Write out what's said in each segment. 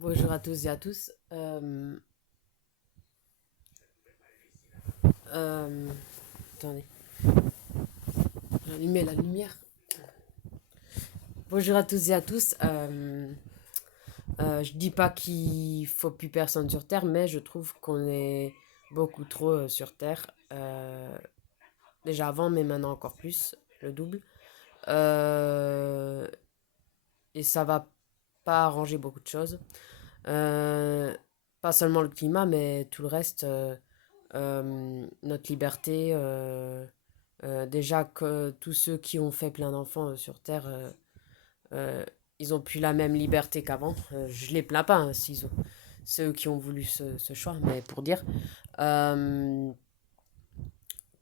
Bonjour à tous et à tous. Euh, Attendez, j'ai allumé la lumière. Bonjour à tous et à tous. Je dis pas qu'il faut plus personne sur Terre, mais je trouve qu'on est beaucoup trop sur Terre. Déjà avant, mais maintenant encore plus, le double. Euh, et ça va pas arranger beaucoup de choses. Euh, Pas seulement le climat, mais tout le reste. Notre liberté. Déjà que tous ceux qui ont fait plein d'enfants sur Terre, euh, ils ont plus la même liberté qu'avant. Je les plains pas, hein, ceux qui ont voulu ce choix, mais pour dire, euh,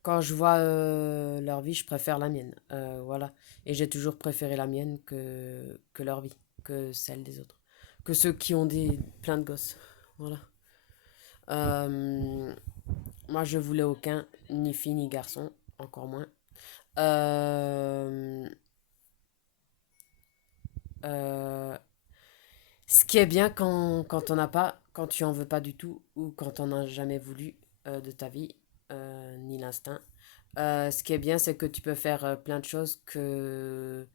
quand je vois leur vie, je préfère la mienne. Voilà. Et j'ai toujours préféré la mienne que leur vie, que celle des autres. Que ceux qui ont plein de gosses. Voilà. Euh, Moi, je voulais aucun, ni fille ni garçon, encore moins. Euh, euh, Ce qui est bien quand on n'a pas, quand tu en veux pas du tout, ou quand on n'a jamais voulu de ta vie, ni l'instinct. Ce qui est bien, c'est que tu peux faire plein de choses que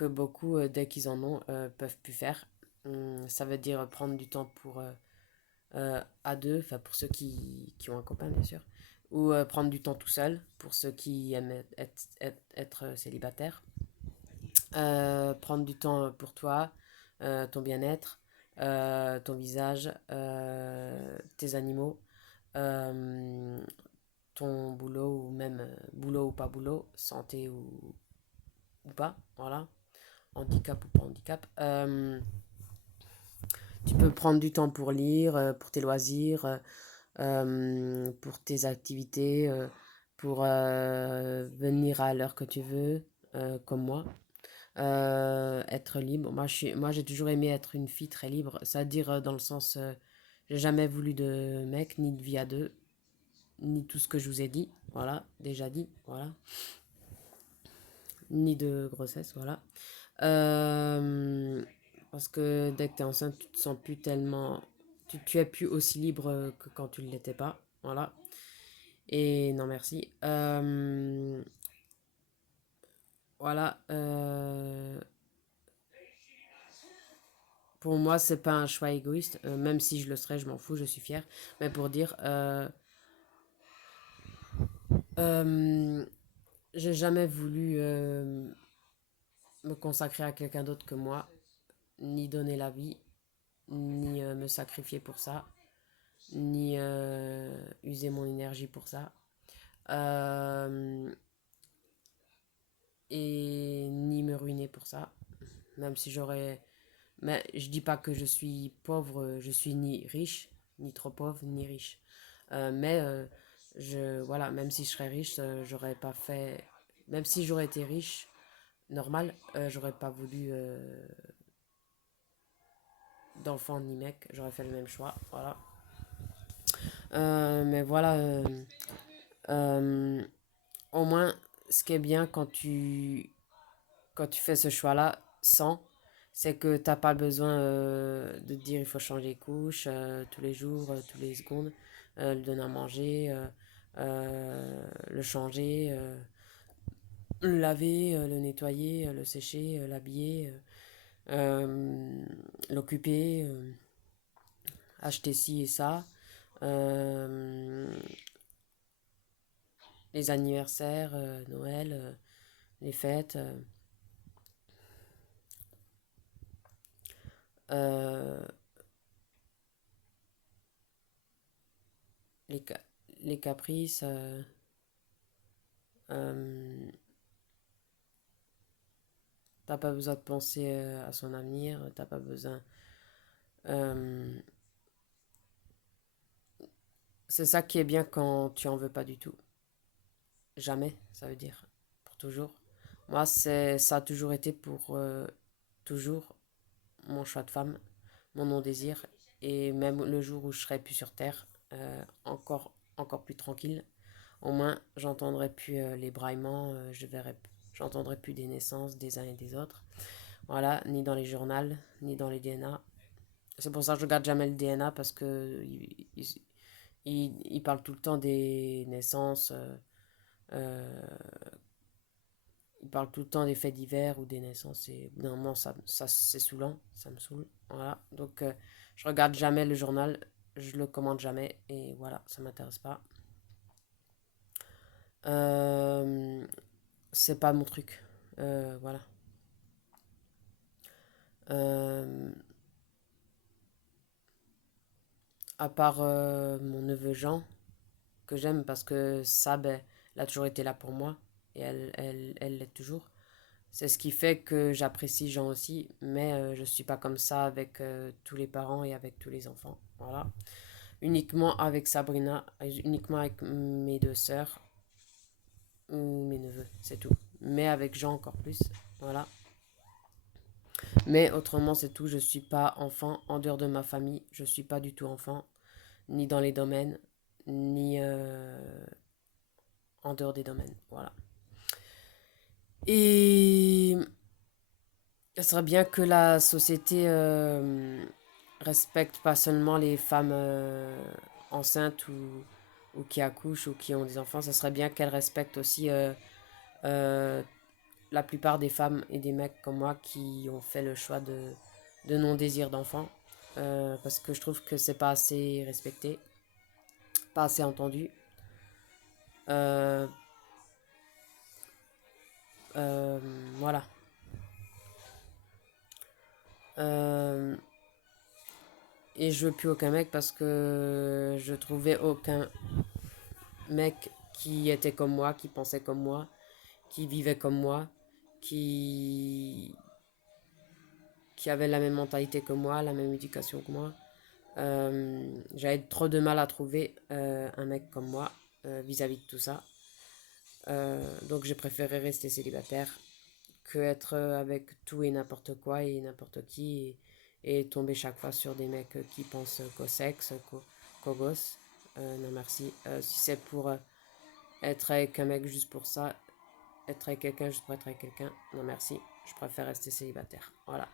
beaucoup, dès qu'ils en ont, peuvent plus faire. Ça veut dire prendre du temps pour à deux, enfin pour ceux qui ont un copain, bien sûr, ou prendre du temps tout seul, pour ceux qui aiment être célibataires. Prendre du temps pour toi, ton bien-être, ton visage, tes animaux, euh, ton boulot ou même boulot ou pas boulot, santé ou pas, voilà, handicap ou pas handicap. Tu peux prendre du temps pour lire, pour tes loisirs, pour tes activités, pour venir à l'heure que tu veux, comme moi. Être libre. Moi, j'ai toujours aimé être une fille très libre, c'est-à-dire dans le sens, j'ai jamais voulu de mec, ni de vie à deux, ni tout ce que je vous ai dit, voilà, déjà dit, voilà, ni de grossesse, voilà. Euh, Parce que dès que tu es enceinte, tu te sens plus tellement, tu es plus aussi libre que quand tu ne l'étais pas, voilà. Et non, merci. Voilà. Pour moi, c'est pas un choix égoïste, même si je le serais, je m'en fous, je suis fière. Mais pour dire, euh, j'ai jamais voulu me consacrer à quelqu'un d'autre que moi, ni donner la vie, ni me sacrifier pour ça, ni user mon énergie pour ça, euh, et ni me ruiner pour ça, même si j'aurais. Mais je dis pas que je suis pauvre, je suis ni riche, ni trop pauvre, ni riche. Mais voilà, même si je serais riche, j'aurais pas fait. Même si j'aurais été riche, normal, j'aurais pas voulu d'enfant ni mec, j'aurais fait le même choix, voilà. Mais voilà, euh, au moins, ce qui est bien quand tu fais ce choix-là, sans, c'est que t'as pas besoin de te dire il faut changer les couches tous les jours, tous les secondes, le donner à manger, le changer, le laver, le nettoyer, le sécher, l'habiller, l'occuper, acheter ci et ça, euh, les anniversaires, Noël, les fêtes, euh, les, ca- les caprices. Euh, T'as pas besoin de penser à son avenir, t'as pas besoin. euh, c'est ça qui est bien quand tu en veux pas du tout. Jamais, ça veut dire pour toujours. Moi, ça a toujours été pour toujours mon choix de femme, mon non-désir. Et même le jour où je serai plus sur Terre, encore plus tranquille, au moins j'entendrai plus les braillements, j'entendrai plus des naissances des uns et des autres. Voilà, ni dans les journaux, ni dans les DNA. C'est pour ça que je regarde jamais le DNA parce que il parle tout le temps des naissances. Euh, il parle tout le temps des faits divers ou des naissances. Et au bout d'un moment, ça c'est saoulant. Ça me saoule. Voilà. Donc, je regarde jamais le journal. Je le commande jamais. Et voilà, ça m'intéresse pas. Euh, c'est pas mon truc. Voilà. Euh, à part mon neveu Jean, que j'aime parce que ça, ben, elle a toujours été là pour moi et elle l'est toujours. C'est ce qui fait que j'apprécie Jean aussi, mais je suis pas comme ça avec tous les parents et avec tous les enfants. Voilà. Uniquement avec Sabrina, uniquement avec mes deux sœurs ou mes neveux, c'est tout. Mais avec Jean encore plus. Voilà. Mais autrement, c'est tout. Je suis pas enfant en dehors de ma famille. Je suis pas du tout enfant, ni dans les domaines, ni en dehors des domaines. Voilà. Et ce serait bien que la société respecte pas seulement les femmes enceintes ou qui accouchent ou qui ont des enfants, ça serait bien qu'elle respecte aussi euh, la plupart des femmes et des mecs comme moi qui ont fait le choix de non-désir d'enfant. Parce que je trouve que c'est pas assez respecté, pas assez entendu. Euh, euh, voilà. Euh, et je veux plus aucun mec parce que je trouvais aucun mec qui était comme moi, qui pensait comme moi, qui vivait comme moi, qui, qui avait la même mentalité que moi, la même éducation que moi. J'avais trop de mal à trouver un mec comme moi vis-à-vis de tout ça. Donc j'ai préféré rester célibataire que être avec tout et n'importe quoi et n'importe qui et tomber chaque fois sur des mecs qui pensent qu'au sexe, qu'au gosse. Non merci. Si c'est pour être avec un mec juste pour ça, être avec quelqu'un juste pour être avec quelqu'un, non merci. Je préfère rester célibataire. Voilà.